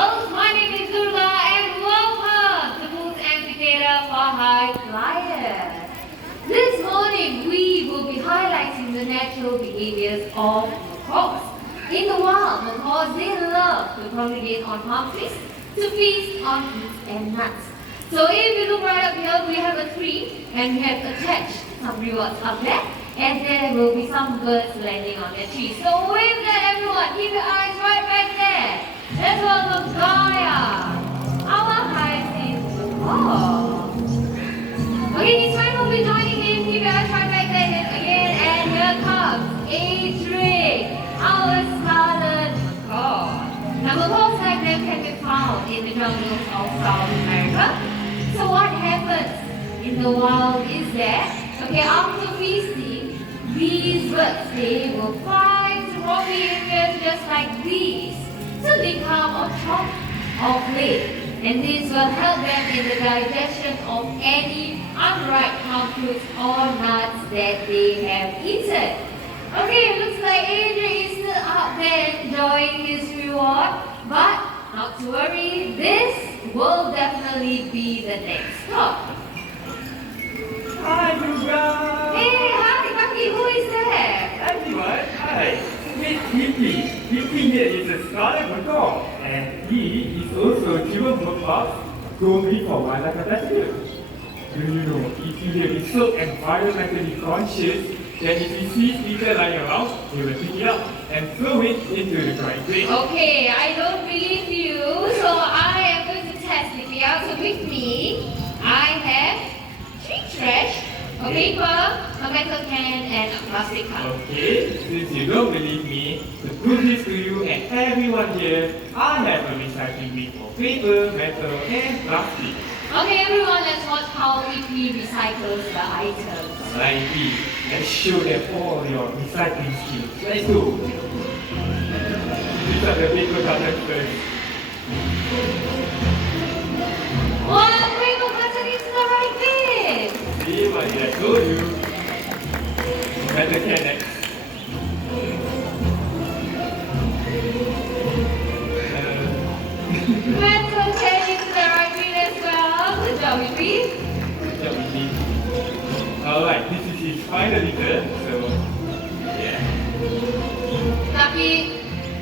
girls, my name is Durga and welcome to Moose Amphitheater for High Flyers. This morning we will be highlighting the natural behaviors of macaws. In the wild, macaws they love to congregate on palm trees to feast on fruits and nuts. So if you look right up here, we have a tree and we have attached some rewards up there. And there will be some birds landing on the tree. So with that, everyone, keep your eyes right back there. Let's welcome Gaia, our hyacinth macaw. Okay, this time we'll be joining him. Keep your eyes right back there again. And here comes Adrian, our scarlet macaw. Now, macaws like them can be found in the jungles of South America. So what happens in the wild is that, okay, after feasting, these birds, they will fly to rocky areas just like these. So they come on top of lake. And this will help them in the digestion of any unripe palm fruits or nuts that they have eaten. Okay, looks like Adrian is still out there enjoying his reward. But not to worry, this will definitely be the next stop. Hi, Durga! Hey, hi, Bucky, who is that? Everyone, hi! Meet Hippie. Hippie here is a scarlet macaw, and he is also a Jurong macaw, going for wildlife attachment. Do you know, if you is so environmentally conscious, then if he sees litter lying around, he will pick it up and throw it into the dry drain. Okay, I don't believe you, so I am going to test it here. So with me, I have trash, a paper, a metal can, and a plastic cup. Okay, since you don't believe me, to prove this to you and everyone here, I have a recycling bin for paper, metal, and plastic. Okay, everyone, let's watch how Ipi recycles the items. Righty, let's show them all your recycling skills. Let's go. These are the paper cutters first. Wow, paper cutter is the right thing! See what I told you. Metal can next. Metal can is the right thing as well. Good job, Ipi. Good job, Vicky. Alright, this is his final litter, so yeah. Tapi,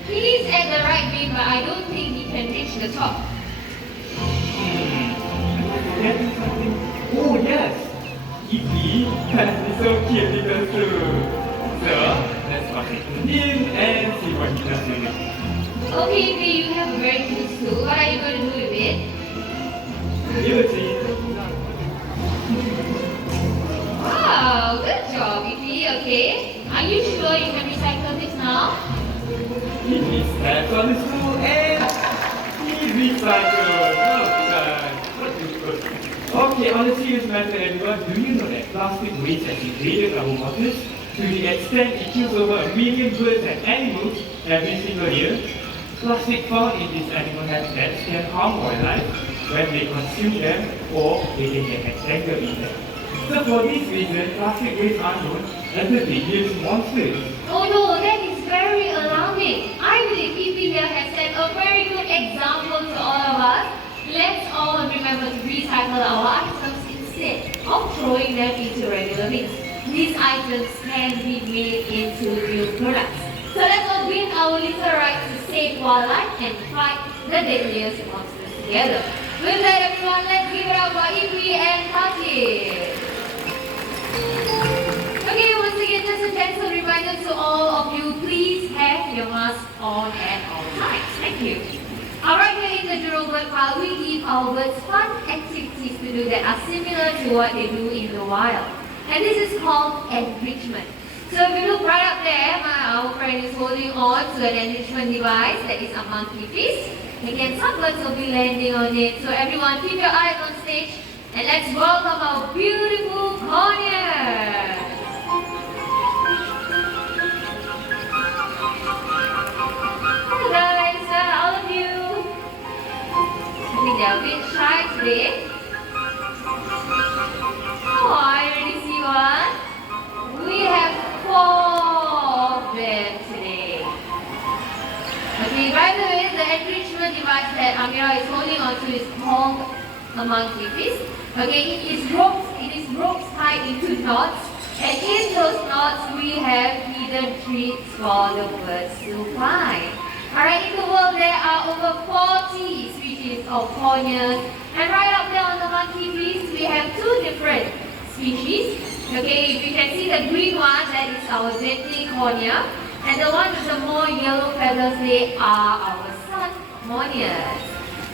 he's at the right bin, but I don't think he can reach the top. Forgetting something? Oh yes! Icky has this so cute little shoe. So, let's pass it to him and see what he does with it. Okay, Ipi, you have a very cute stool. What are you going to do with it? You will see. Wow, good job, Ipi. Okay, are you sure you can recycle this now? He steps on the stool and he recycles. Well done. What is good? Okay, on a serious matter, everyone, do you know that plastic waste has invaded our waters to the extent it kills over 1 million birds and animals every single year? Plastic found in these animal habitats can harm wildlife when they consume them or they can get entangled in them. So for this reason, plastic waste are known as the dangerous monsters. Oh no, that is very alarming. I believe Ipi here has set a very good example to all of us. Let's all remember to recycle our items instead of throwing them into regular bins. These items can be made into new products. So let's all win our little right to save wildlife and fight the deadliest monsters together. With that, everyone, let's give it up for Ipi and Tati. Okay, once again, just a gentle reminder to all of you, please have your mask on at all times. Thank you. Alright, here in the Jurong bird park, we give our birds fun activities to do that are similar to what they do in the wild. And this is called enrichment. So if you look right up there, our friend is holding on to an enrichment device that is a monkey piece. Again, some birds will be landing on it. So everyone, keep your eyes on stage and let's welcome our beautiful conure. Hello guys, all of you. I think they're a bit shy today. Oh, I already see one. We have 4 of them today. Okay, by the way, the enrichment device that Amira is holding onto is called a monkey fist. Okay, it is ropes tied into knots, and in those knots we have hidden treats for the birds to find. Alright, in the world there are over 40 species of corneas, and right up there on the monkey fist we have two different species. Okay, if you can see the green one, that is our deadly cornea, and the one with the more yellow feathers, they are our sun corneas.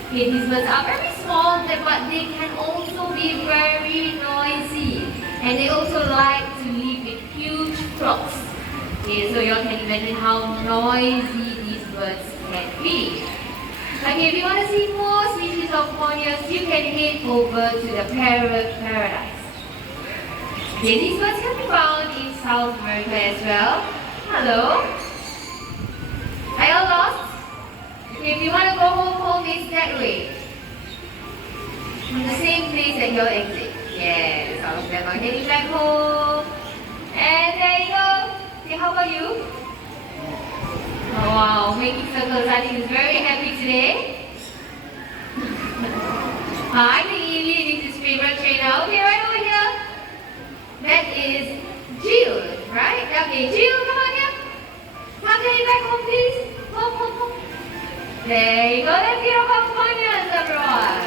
Okay, these birds are very small, but they can also be very noisy, and they also like to live in huge flocks. Okay, so you all can imagine how noisy these birds can be. Okay, if you want to see more species of corneas, you can head over to the parrot paradise. Okay, these birds can be found in South America as well. Hello? Are you all lost? Okay, if you want to go home is that way. From the same place at your exit. Yes, all of them are heading back home. And there you go. Okay, how about you? Oh, wow, making circles. I think is very happy today. I think Eli is his favorite trainer. Okay, right over here. That is Jill, right? Okay, Jill, come on here. Come heading back home, please. Home. There you go. Let's get our corneas, everyone.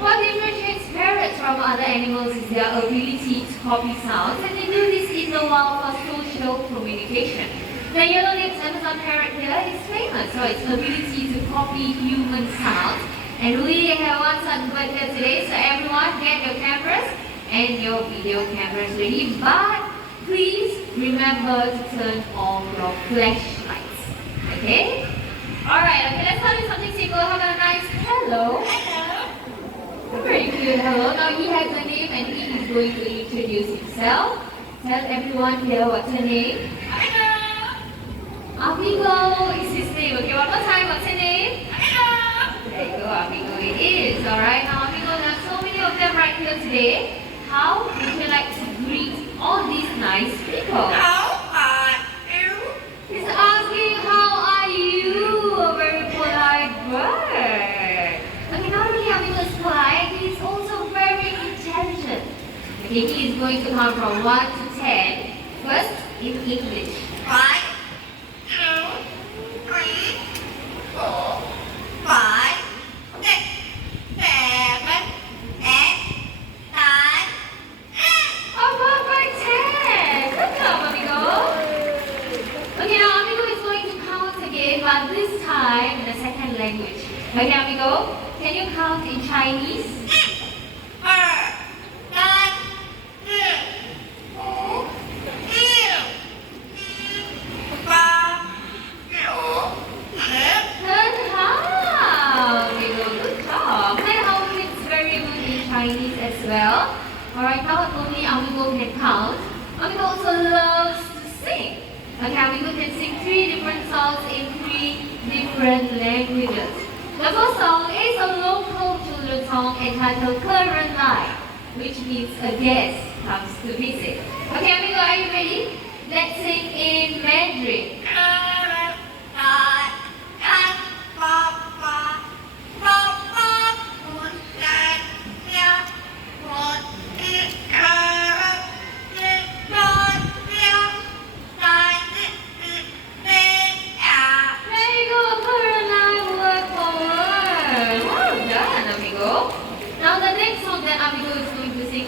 What differentiates parrots from other animals is their ability to copy sounds, and they do this in the wild for social communication. The yellow-lipped Amazon parrot here is famous for its ability to copy human sounds. And we have one such bird here today, so everyone get your cameras and your video cameras ready. But please remember to turn off your flashlights. Okay? Alright, okay, let's start with something simple. How about a nice hello? Hello. Very cute hello. Now he has a name and he is going to introduce himself. Tell everyone here what's your name. Hello. Amigo is his name. Okay, one more time, what's your name? Hello. There you go, Amigo it is. Alright, now Amigo, there are so many of them right here today. How would you like to greet all these nice people? How are you? He's asking, how are you? A very polite bird. Okay, not only Amigo is polite, he is also very intelligent. Okay, he is going to count from 1 to 10. First, in English. 1, 2, 3, 4, 5. But this time in the second language. Okay, amigo, can you count in Chinese? 2, 3, 4, 5, 6, 7, 8. Amigo, good job. And how it's very good in Chinese as well. Alright, not only amigo can count, amigo also loves to sing. Okay, amigo can sing 3 different songs in 3 different languages. The first song is a local children's song entitled Current Light, which means a guest comes to visit. Okay, amigo, are you ready? Let's sing in Mandarin.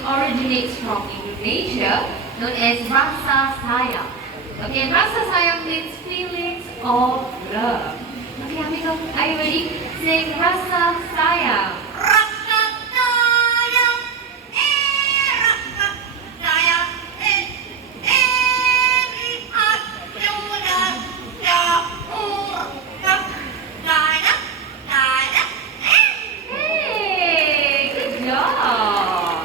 Originates from Indonesia, known as Rasa Sayang. Okay, and Rasa Sayang means feelings of love. Okay, amigo, are you ready? Sing Rasa Sayang. Rasa Sayang, Rasa Sayang, Hey, good job.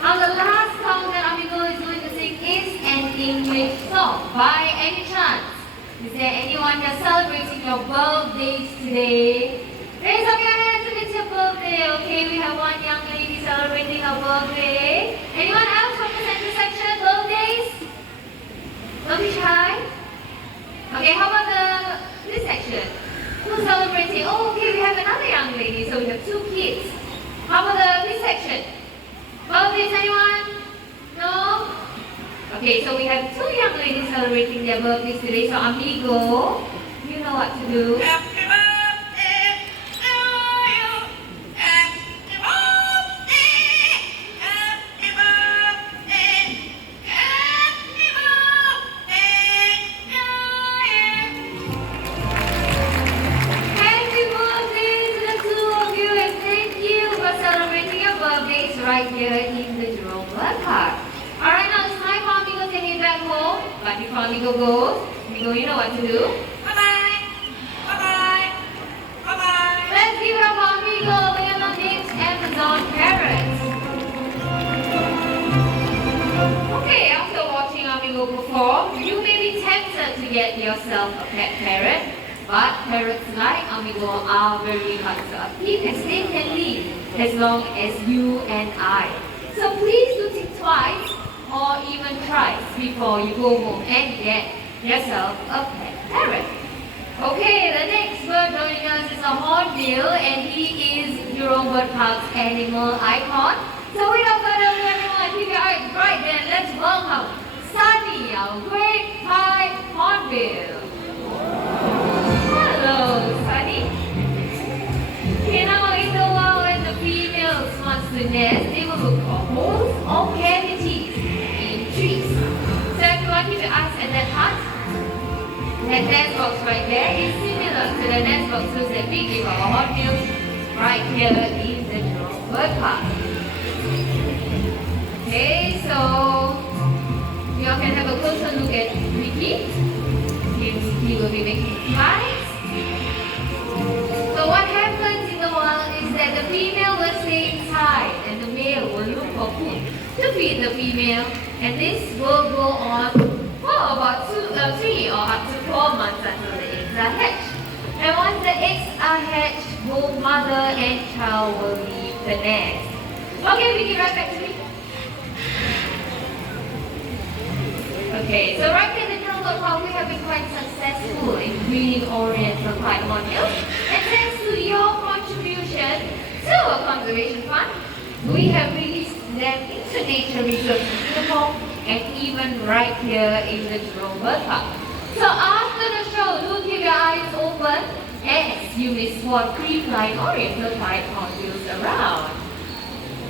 Now the last song that Amigo is going to sing is an English song. By any chance, is there anyone here celebrating your birthdays today? Raise up your hands if it's your birthday. birthday. Okay, we have one young lady celebrating her birthday. Anyone else from the center section? Birthdays? Don't be shy. Okay, how about this section? Who's celebrating? Oh, okay, we have another young lady. So we have two kids. How about this section? Birthdays, anyone? No? Okay, so we have two young ladies celebrating their birthdays today. So amigo, you know what to do. Happy birthday to you. Happy birthday. Happy birthday. Happy birthday to you. Happy birthday to the two of you and thank you for celebrating your birthdays right here in the Jurong Park. Alright, now it's time for amigo to head back home. But before amigo goes, amigo, you know what to do. Bye-bye. Bye-bye. Bye-bye. Let's give it up for amigo. We are the next Amazon Parrots. Okay, after watching amigo perform, you may be tempted to get yourself a pet parrot. But parrots like amigo are very hard to upkeep as they can live as long as you and I. So please do think twice or even thrice before you go home and get yourself a pet parrot. Okay, the next bird joining us is a hornbill and he is Jurong Bird Park's animal icon. So without further ado, everyone, keep your eyes bright then let's welcome Sunny, our great white hornbill. Hello, Sunny. Okay, now in the wild when the females wants to nest, they will look for holes or cavities in trees. So everyone keep your eyes at that part. That nest box right there is similar to the nest boxes that we give our hornbills right here in the Jurong Bird Park. Okay, so you all can have a closer look at Mickey. He will be making flies. So what happens in the wild is that the female will stay inside and the male will look for food to feed the female, and this will go on for about 3 or up to 4 months until the eggs are hatched. And once the eggs are hatched, both mother and child will leave the nest. Okay, we get right back to me. Okay, so right here in the Jurong Bird Park, we have been quite successful in breeding Oriental white hornbills, and thanks to your contribution to our conservation fund, we have released them into nature reserves in Singapore and even right here in the Jurong Bird Park. So after the show, do keep your eyes open as you may spot free-flying Oriental white hornbills around.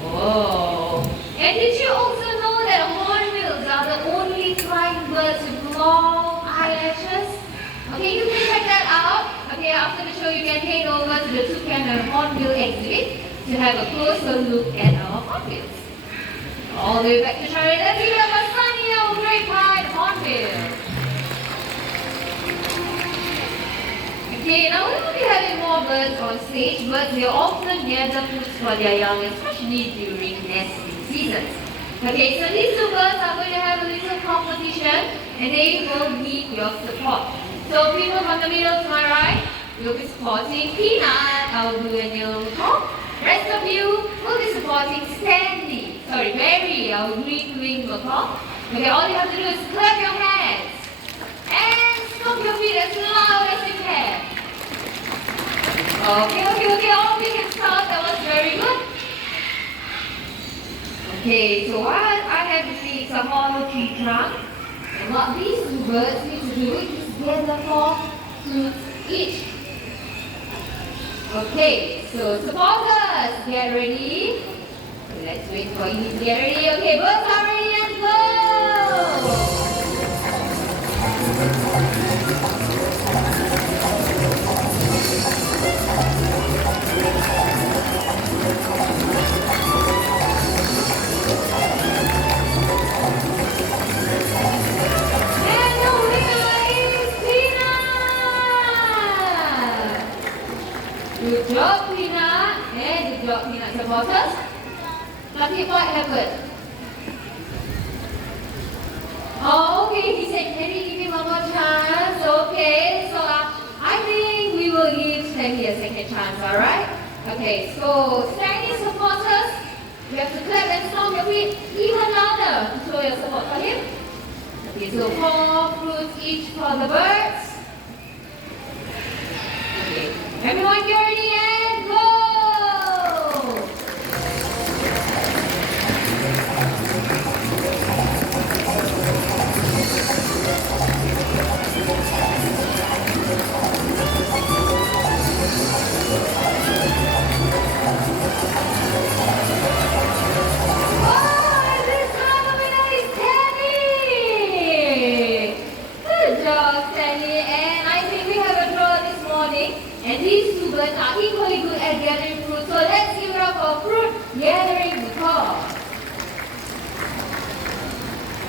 Whoa! And did you also know that hornbills are the only flying birds with long eyelashes? Okay, you can check that out. Okay, after the show, you can head over to the toucan and hornbill exhibit to have a closer look at our hornbills. All the way back to China, let's give it up for Sunny, our great white hornbill. Okay, now we will be having more birds on stage, but they often gather foods for their young, especially during nesting seasons. Okay, so these two birds are going to have a little competition and they will need your support. So people from the middle to my right will be supporting Peanut, our blue and yellow macaw. Rest of you will be supporting Mary, our green winged macaw. Okay, all you have to do is clap your hands and stomp your feet as loud as you can. Okay, all we can start, that was very good. Okay, so what I have is a hollow tree trunk, and what these two birds need to do is gather 4 fruits each. Okay, so supporters, get ready. Let's wait for you to get ready. Okay, birds are ready and go! Good job, Peanut. Good job, Peanut supporters. Lucky, what happened? Oh, okay, he said, can we give him one more chance? Okay, so I think we will give Sammy a second chance, alright? Okay, so Chinese supporters, you have to clap and stomp your feet even louder to show your support for him. Okay, so 4 fruits each for the birds. Okay, everyone get ready and go! And these two birds are equally good at gathering fruit, so let's give it up for fruit gathering because.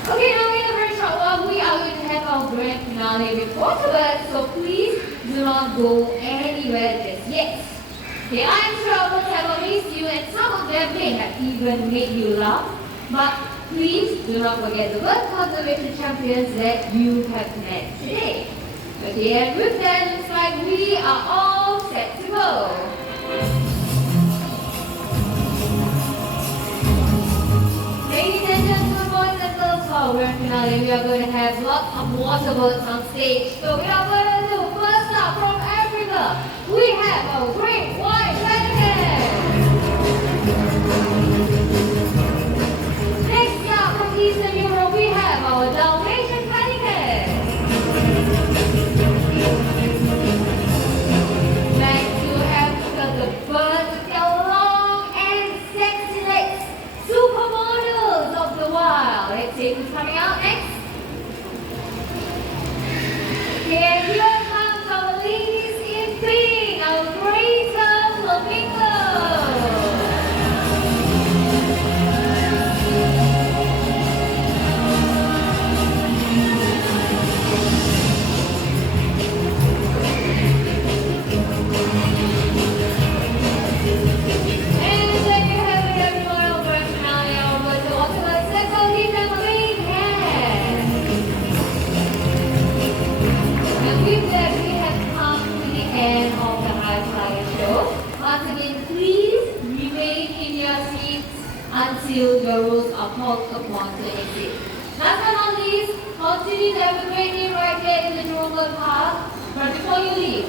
Okay, now in a very short while, we are going to have our grand finale with water birds, so please do not go anywhere just yet. Okay, I'm sure our birds have amazed you, and some of them may have even made you laugh, but please do not forget the bird conservation champions that you have met today. Okay, and with that, looks like we are all set to go. Ladies and gentlemen, boys and girls, for our grand finale, we are going to have lots of water birds on stage. So without further ado, first up from Africa, we have a great white pelican. Next up from Eastern Europe, we have our Dalmatian pelican. Back to Africa, the birds with their long and sexy legs, supermodels of the wild. Let's see who's coming out next. Okay, here comes our ladies in pink, our greater flamingo. Until the rules are called upon to exit. Last but not least, continue to have a great day right there in the Jurong Park. But before you leave,